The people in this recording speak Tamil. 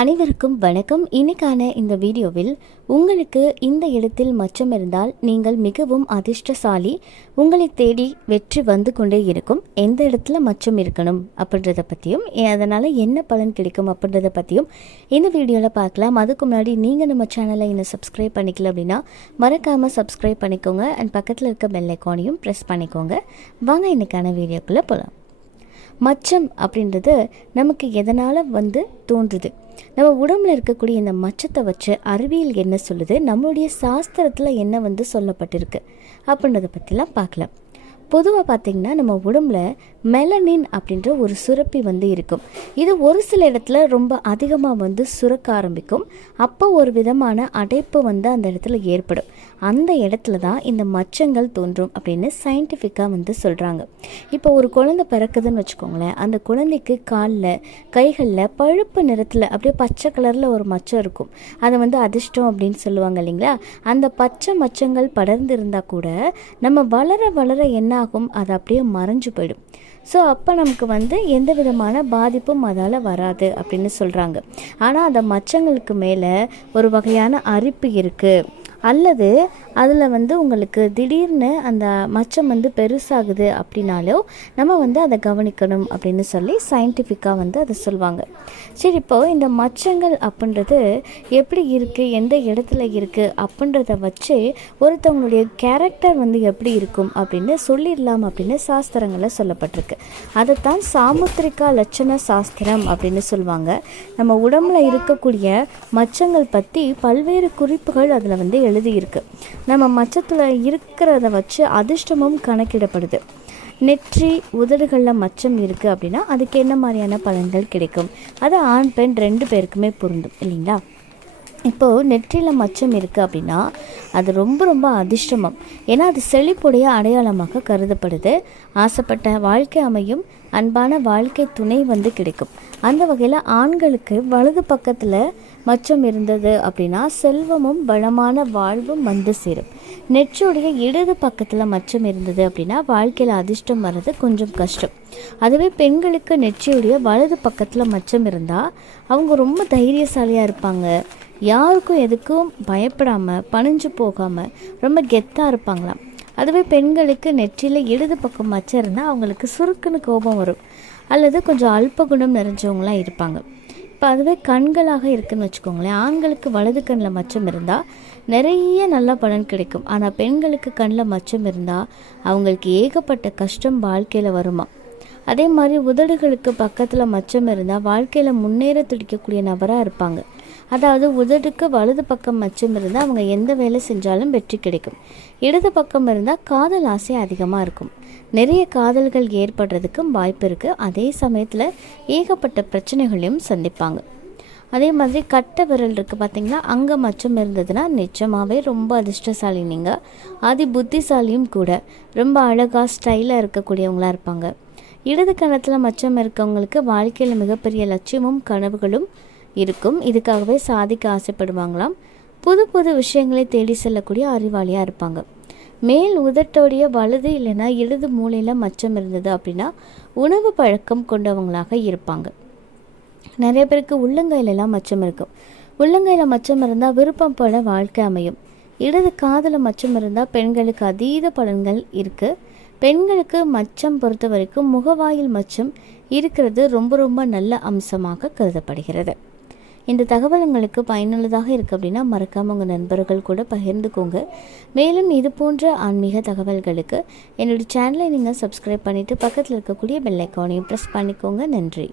அனைவருக்கும் வணக்கம். இன்னைக்கான இந்த வீடியோவில் உங்களுக்கு இந்த இடத்தில் மச்சம் இருந்தால் நீங்கள் மிகவும் அதிர்ஷ்டசாலி, உங்களை தேடி வெற்றி வந்து கொண்டே இருக்கும். எந்த இடத்துல மச்சம் இருக்கணும் அப்படின்றத பற்றியும் அதனால் என்ன பலன் கிடைக்கும் அப்படின்றத பற்றியும் இந்த வீடியோவில் பார்க்கலாம். அதுக்கு முன்னாடி நீங்கள் நம்ம சேனலை இன்னும் சப்ஸ்கிரைப் பண்ணிக்கல அப்படின்னா மறக்காமல் சப்ஸ்கிரைப் பண்ணிக்கோங்க அண்ட் பக்கத்தில் இருக்க பெல் ஐக்கானையும் ப்ரெஸ் பண்ணிக்கோங்க. வாங்க இன்னைக்கான வீடியோக்குள்ளே போகலாம். மச்சம் அப்படின்றது நமக்கு எதனால் தோன்றுது? நம்ம உடம்புல இருக்கக்கூடிய இந்த மச்சத்தை வச்சு அறிவியல் என்ன சொல்லுது, நம்மளுடைய சாஸ்திரத்தில் என்ன சொல்லப்பட்டிருக்கு அப்படின்றத பற்றிலாம் பார்க்கலாம். பொதுவாக பார்த்திங்கன்னா நம்ம உடம்புல மெலனின் அப்படின்ற ஒரு சுரப்பி இருக்கும். இது ஒரு சில இடத்துல ரொம்ப அதிகமாக சுரக்க ஆரம்பிக்கும். அப்போ ஒரு விதமான அடைப்பு அந்த இடத்துல ஏற்படும். அந்த இடத்துல தான் இந்த மச்சங்கள் தோன்றும் அப்படின்னு சயின்டிஃபிக்காக சொல்கிறாங்க. இப்போ ஒரு குழந்தை பிறக்குதுன்னு வச்சுக்கோங்களேன், அந்த குழந்தைக்கு காலில் கைகளில் பழுப்பு நிறத்தில் அப்படியே பச்சை கலரில் ஒரு மச்சம் இருக்கும். அதை அதிர்ஷ்டம் அப்படின்னு சொல்லுவாங்க இல்லைங்களா? அந்த பச்சை மச்சங்கள் படர்ந்து இருந்தால் கூட நம்ம வளர வளர என்ன ஆகும், அது அப்படியே மறைஞ்சு போயிடும். ஸோ அப்போ நமக்கு எந்த விதமான பாதிப்பும் அதால் வராது அப்படின்னு சொல்கிறாங்க. ஆனால் அந்த மச்சங்களுக்கு மேலே ஒரு வகையான அரிப்பு இருக்குது, அல்லது அதில் உங்களுக்கு திடீர்னு அந்த மச்சம் பெருசாகுது அப்படின்னாலோ நம்ம அதை கவனிக்கணும் அப்படின்னு சொல்லி சயின்டிஃபிக்காக அதை சொல்லுவாங்க. சரி, இப்போது இந்த மச்சங்கள் அப்படின்றது எப்படி இருக்குது, எந்த இடத்துல இருக்குது அப்படின்றத வச்சு ஒருத்தவங்களுடைய கேரக்டர் எப்படி இருக்கும் அப்படின்னு சொல்லிடலாம் அப்படின்னு சாஸ்திரங்களில் சொல்லப்பட்டிருக்கு. அதைத்தான் சாமுத்திரிகா லட்சண சாஸ்திரம் அப்படின்னு சொல்லுவாங்க. நம்ம உடம்புல இருக்கக்கூடிய மச்சங்கள் பற்றி பல்வேறு குறிப்புகள் அதில் எழுதியிருக்கு. நம்ம மச்சத்தில் இருக்கிறத வச்சு அதிர்ஷ்டமும் கணக்கிடப்படுது. நெற்றி உதடுகளில் மச்சம் இருக்குது அப்படின்னா அதுக்கு என்ன மாதிரியான பலன்கள் கிடைக்கும், அது ஆண் பெண் 2 பேருக்குமே பொருந்தும் இல்லைங்களா? இப்போது நெற்றியில் மச்சம் இருக்குது அப்படின்னா அது ரொம்ப ரொம்ப அதிர்ஷ்டமம். ஏன்னா அது செழிப்புடைய அடையாளமாக கருதப்படுது. ஆசைப்பட்ட வாழ்க்கை அமையும், அன்பான வாழ்க்கை துணை கிடைக்கும். அந்த வகையில் ஆண்களுக்கு வலது பக்கத்தில் மச்சம் இருந்தது அப்படின்னா செல்வமும் வளமான வாழ்வும் சேரும். நெற்றியுடைய இடது பக்கத்தில் மச்சம் இருந்தது அப்படின்னா வாழ்க்கையில் அதிர்ஷ்டம் வர்றது கொஞ்சம் கஷ்டம். அதுவே பெண்களுக்கு நெற்றியுடைய வலது பக்கத்தில் மச்சம் இருந்தால் அவங்க ரொம்ப தைரியசாலியாக இருப்பாங்க. யாருக்கும் எதுக்கும் பயப்படாமல் பணிஞ்சு போகாமல் ரொம்ப கெத்தாக இருப்பாங்களாம். அதுவே பெண்களுக்கு நெற்றியில் இடது பக்கம் மச்சம் இருந்தால் அவங்களுக்கு சுருக்குன்னு கோபம் வரும், அல்லது கொஞ்சம் அல்ப குணம் நிறைஞ்சவங்களாம் இருப்பாங்க. இப்போ அதுவே கண்களாக இருக்குதுன்னு வச்சுக்கோங்களேன், ஆண்களுக்கு வலது கண்ணில் மச்சம் இருந்தால் நிறைய நல்ல பலன் கிடைக்கும். ஆனால் பெண்களுக்கு கண்ணில் மச்சம் இருந்தால் அவங்களுக்கு ஏகப்பட்ட கஷ்டம் வாழ்க்கையில் வருமா. அதே மாதிரி உதடுகளுக்கு பக்கத்தில் மச்சம் இருந்தால் வாழ்க்கையில் முன்னேற துடிக்கக்கூடிய நபராக இருப்பாங்க. அதாவது உதடுக்கு வலது பக்கம் மச்சம் இருந்தால் அவங்க எந்த வேலை செஞ்சாலும் வெற்றி கிடைக்கும். இடது பக்கம் இருந்தால் காதல் ஆசை அதிகமாக இருக்கும். நிறைய காதல்கள் ஏற்படுறதுக்கும் வாய்ப்பு இருக்குது. அதே சமயத்தில் ஏகப்பட்ட பிரச்சனைகளையும் சந்திப்பாங்க. அதே மாதிரி கட்டை விரல் இருக்குது பார்த்திங்களா, அங்கே மச்சம் இருந்ததுன்னா நிச்சயமாகவே ரொம்ப அதிர்ஷ்டசாலி, நீங்கள் அதி புத்திசாலியும் கூட. ரொம்ப அழகாக ஸ்டைலாக இருக்கக்கூடியவங்களாக இருப்பாங்க. இடது கணத்தில் மச்சம் இருக்கவங்களுக்கு வாழ்க்கையில் மிகப்பெரிய லட்சியமும் கனவுகளும் இருக்கும். இதுக்காகவே சாதிக்க ஆசைப்படுவாங்களாம். புது புது விஷயங்களை தேடி செல்லக்கூடிய அறிவாளியாக இருப்பாங்க. மேல் உதட்டோடைய வலது இல்லைன்னா இடது மூலையில் மச்சம் இருந்தது அப்படின்னா உணவு பழக்கம் கொண்டவங்களாக இருப்பாங்க. நிறைய பேருக்கு உள்ளங்கையிலலாம் மச்சம் இருக்கும். உள்ளங்கையில் மச்சம் இருந்தால் விருப்பம் போல வாழ்க்கை அமையும். இடது காதில் மச்சம் இருந்தால் பெண்களுக்கு அதீத பலன்கள் இருக்குது. பெண்களுக்கு மச்சம் பொறுத்த வரைக்கும் முகவாயில் மச்சம் இருக்கிறது ரொம்ப ரொம்ப நல்ல அம்சமாக கருதப்படுகிறது. இந்த தகவல் உங்களுக்கு பயனுள்ளதாக இருக்குது அப்படின்னா மறக்காமல் உங்கள் நண்பர்கள் கூட பகிர்ந்துக்கோங்க. மேலும் இது போன்ற ஆன்மீக தகவல்களுக்கு என்னுடைய சேனலை நீங்கள் சப்ஸ்கிரைப் பண்ணிவிட்டு பக்கத்தில் இருக்கக்கூடிய பெல் ஐக்கானையும் ப்ரெஸ் பண்ணிக்கோங்க. நன்றி.